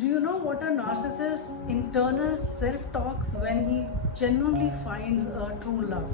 Do you know what a narcissist's internal self talks when he genuinely finds a true love?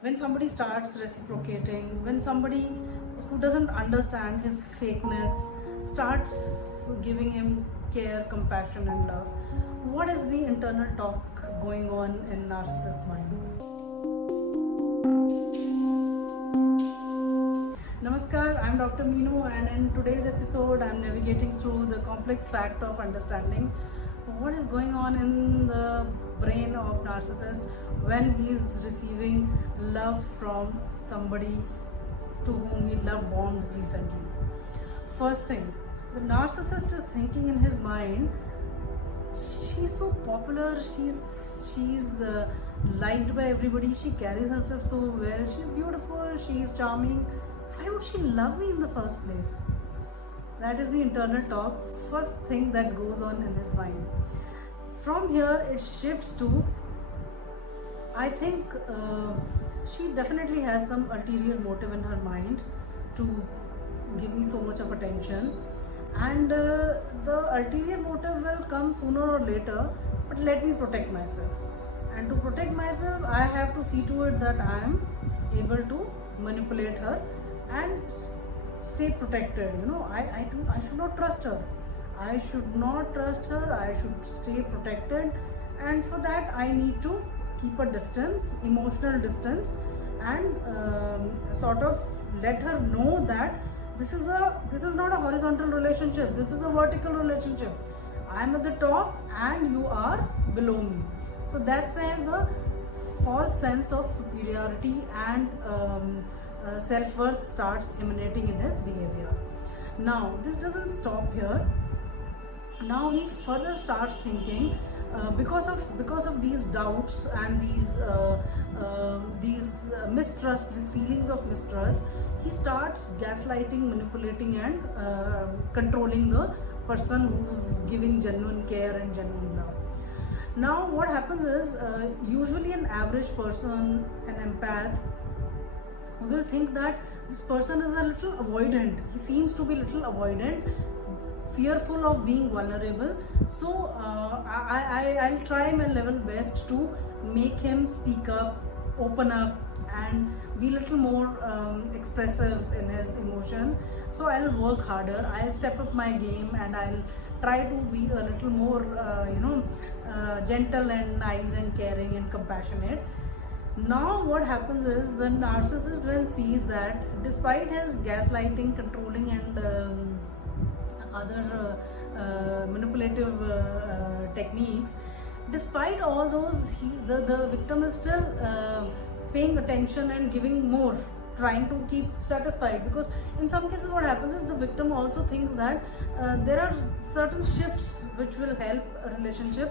When somebody starts reciprocating, when somebody who doesn't understand his fakeness starts giving him care, compassion, and love, what is the internal talk going on in narcissist's mind? Namaskar, I'm Dr. Meenu, and in today's episode I'm navigating through the complex fact of understanding what is going on in the brain of narcissist when he's receiving love from somebody to whom he love bombed recently. First thing, the narcissist is thinking in his mind, she's so popular, she's liked by everybody, she carries herself so well, she's beautiful, she's charming. Why would she love me in the first place? That is the internal talk, first thing that goes on in his mind. From here it shifts to, I think she definitely has some ulterior motive in her mind to give me so much of attention, and the ulterior motive will come sooner or later, but let me protect myself. And to protect myself, I have to see to it that I am able to manipulate her and stay protected. I should not trust her. I should stay protected, and for that I need to keep a distance, emotional distance, and sort of let her know that this is not a horizontal relationship, this is a vertical relationship. I am at the top and you are below me. So that's where the false sense of superiority and self-worth starts emanating in his behavior. Now this doesn't stop here. Now he further starts thinking, because of these doubts and these mistrust, these feelings of mistrust, he starts gaslighting, manipulating, and controlling the person who's giving genuine care and genuine love. Now what happens is, usually an average person, an empath, will think that this person is a little avoidant. He seems to be a little avoidant, fearful of being vulnerable. So I'll try my level best to make him speak up, open up, and be a little more expressive in his emotions. So I'll work harder, I'll step up my game, and I'll try to be a little more gentle and nice and caring and compassionate. Now what happens is, the narcissist then sees that despite his gaslighting, controlling, and other manipulative techniques, despite all those, the victim is still paying attention and giving more, trying to keep satisfied. Because in some cases what happens is, the victim also thinks that there are certain shifts which will help a relationship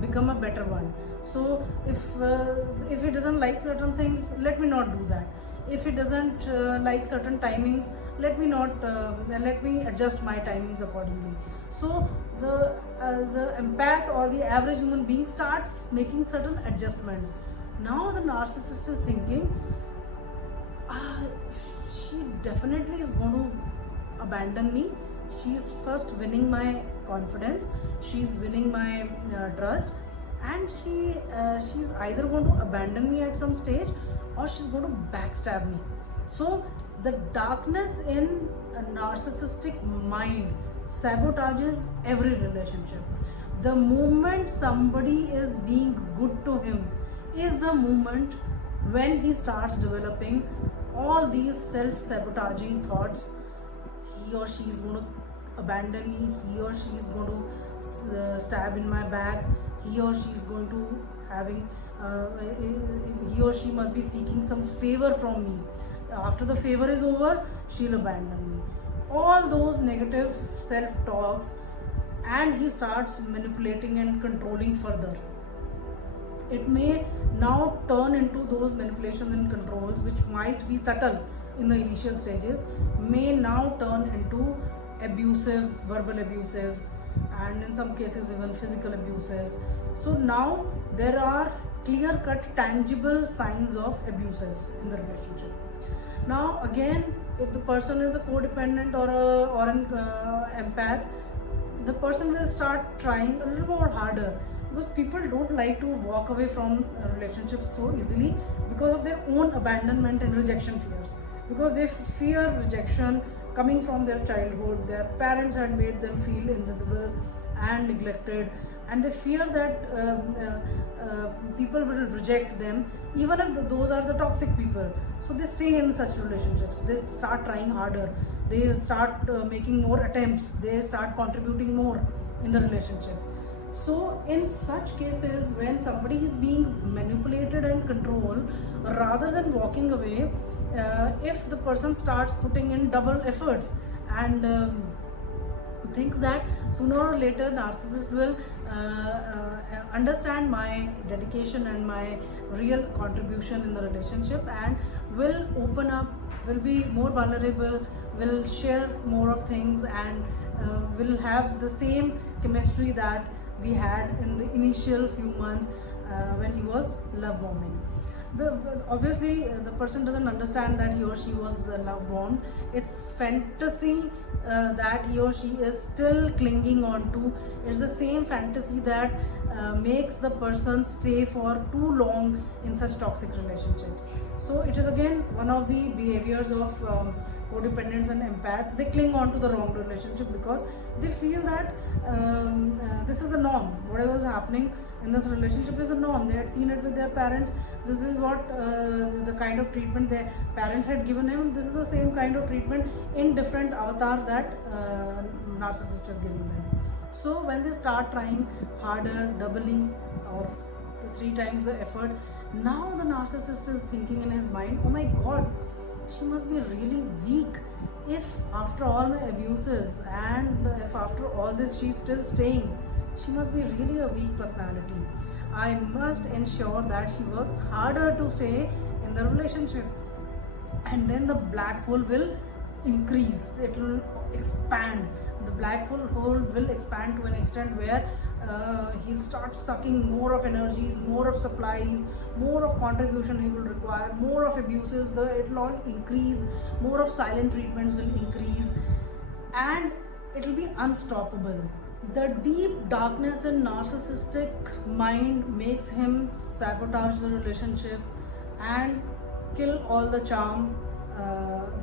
become a better one. So if he doesn't like certain things, let me not do that. If he doesn't like certain timings, let me adjust my timings accordingly. So the empath or the average human being starts making certain adjustments. Now the narcissist is thinking, she definitely is going to abandon me. She's first winning my confidence, she's winning my trust, and she's either going to abandon me at some stage, or she's going to backstab me. So the darkness in a narcissistic mind sabotages every relationship. The moment somebody is being good to him is the moment when he starts developing all these self-sabotaging thoughts. He or she is going to abandon me, he or she is going to stab in my back, he or she is going to he or she must be seeking some favor from me. After the favor is over, she'll abandon me. All those negative self-talks, and he starts manipulating and controlling further. It may now turn into those manipulations and controls, which might be subtle in the initial stages, may now turn into abusive, verbal abuses, and in some cases even physical abuses. So now there are clear-cut, tangible signs of abuses in the relationship. Now again, if the person is a codependent or an empath, the person will start trying a little more harder, because people don't like to walk away from relationships so easily because of their own abandonment and rejection fears, because they fear rejection coming from their childhood. Their parents had made them feel invisible and neglected, and they fear that people will reject them, even if those are the toxic people. So they stay in such relationships. They start trying harder, they start making more attempts, they start contributing more in the relationship. So in such cases, when somebody is being manipulated and controlled, rather than walking away, if the person starts putting in double efforts and thinks that sooner or later narcissist will understand my dedication and my real contribution in the relationship, and will open up, will be more vulnerable, will share more of things, and will have the same chemistry that we had in the initial few months when he was love bombing. But obviously the person doesn't understand that he or she was love bombed. It's fantasy that he or she is still clinging on to. It's the same fantasy that makes the person stay for too long in such toxic relationships. So it is again one of the behaviors of codependents and empaths. They cling on to the wrong relationship because they feel that this is a norm. Whatever is happening in this relationship is a norm. They had seen it with their parents. This is what the kind of treatment their parents had given him. This is the same kind of treatment in different avatar that narcissist is giving them. So when they start trying harder, doubling or 3 times the effort, now the narcissist is thinking in his mind, oh my god, she must be really weak if after all my abuses and if after all this she's still staying. She must be really a weak personality. I must ensure that she works harder to stay in the relationship. And then the black hole will increase, it will expand. The black hole will expand to an extent where he'll start sucking more of energies, more of supplies, more of contribution he will require, more of abuses, it will all increase, more of silent treatments will increase, and it will be unstoppable. The deep darkness in narcissistic mind makes him sabotage the relationship and kill all the charm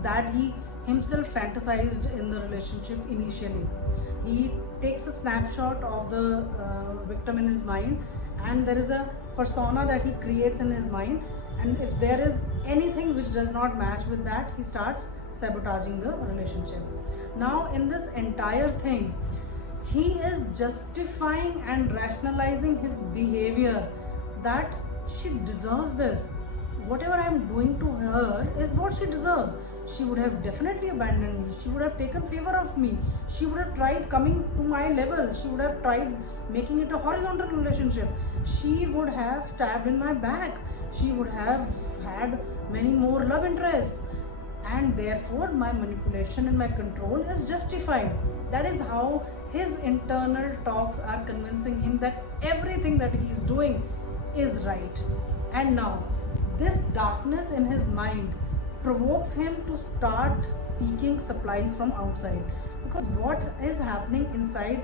that he himself fantasized in the relationship initially. He takes a snapshot of the victim in his mind, and there is a persona that he creates in his mind, and if there is anything which does not match with that, he starts sabotaging the relationship. Now in this entire thing, he is justifying and rationalizing his behavior that she deserves this. Whatever I am doing to her is what she deserves. She would have definitely abandoned me. She would have taken favor of me. She would have tried coming to my level. She would have tried making it a horizontal relationship. She would have stabbed in my back. She would have had many more love interests. And therefore my manipulation and my control is justified. That is how his internal talks are convincing him that everything that he is doing is right. And now this darkness in his mind provokes him to start seeking supplies from outside, because what is happening inside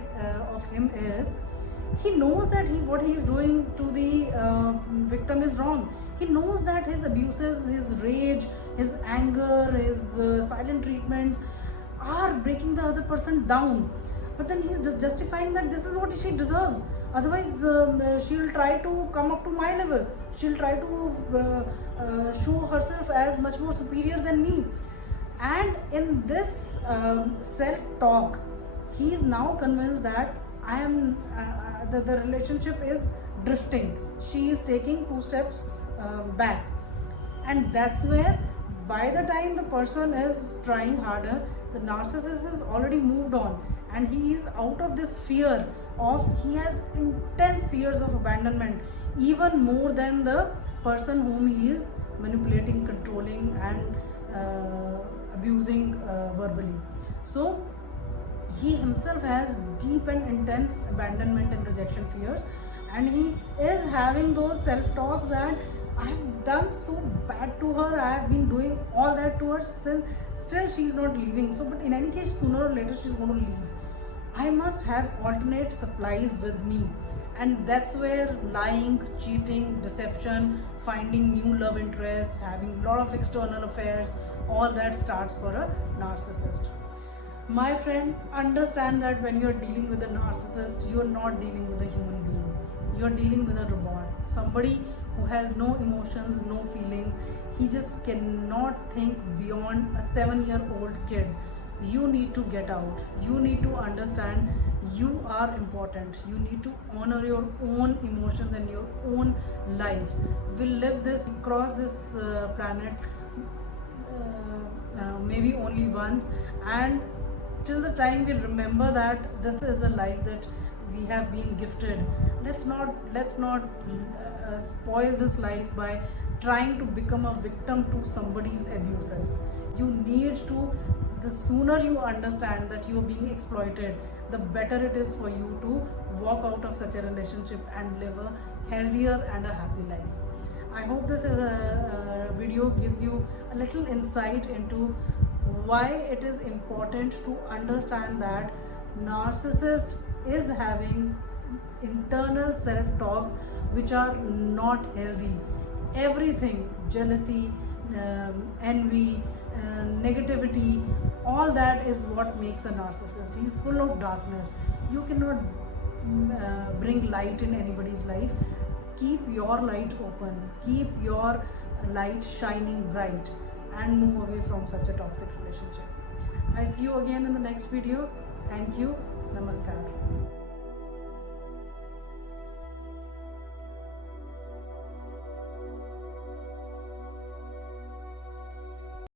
of him is he knows that what he is doing to the victim is wrong. He knows that his abuses, his rage, his anger, his silent treatments are breaking the other person down, but then he's justifying that this is what she deserves. Otherwise she'll try to come up to my level. She'll try to show herself as much more superior than me. And in this self-talk, he is now convinced that I am the relationship is drifting. She is taking 2 steps back, and that's where by the time the person is trying harder, the narcissist is already moved on, and he is out of this fear of, he has intense fears of abandonment, even more than the person whom he is manipulating, controlling and abusing verbally. So he himself has deep and intense abandonment and rejection fears, and he is having those self-talks that I have done so bad to her, I have been doing all that to her, still she's not leaving. So but in any case, sooner or later she's going to leave. I must have alternate supplies with me. And that's where lying, cheating, deception, finding new love interests, having a lot of external affairs, all that starts for a narcissist. My friend, understand that when you're dealing with a narcissist, you're not dealing with a human being. You're dealing with a robot. Somebody who has no emotions, no feelings. He just cannot think beyond a 7-year-old kid. You need to get out. You need to understand you are important. You need to honor your own emotions and your own life. We'll live this, cross this planet maybe only once, and till the time we remember that this is a life that we have been gifted. Let's not spoil this life by trying to become a victim to somebody's abuses. You need to, the sooner you understand that you are being exploited, the better it is for you to walk out of such a relationship and live a healthier and a happy life. I hope this video gives you a little insight into why it is important to understand that narcissist is having internal self-talks which are not healthy. Everything, jealousy, envy, negativity, all that is what makes a narcissist. He's full of darkness. You cannot bring light in anybody's life. Keep your light open, keep your light shining bright, and move away from such a toxic relationship. I'll see you again in the next video. Thank you. Namaskar.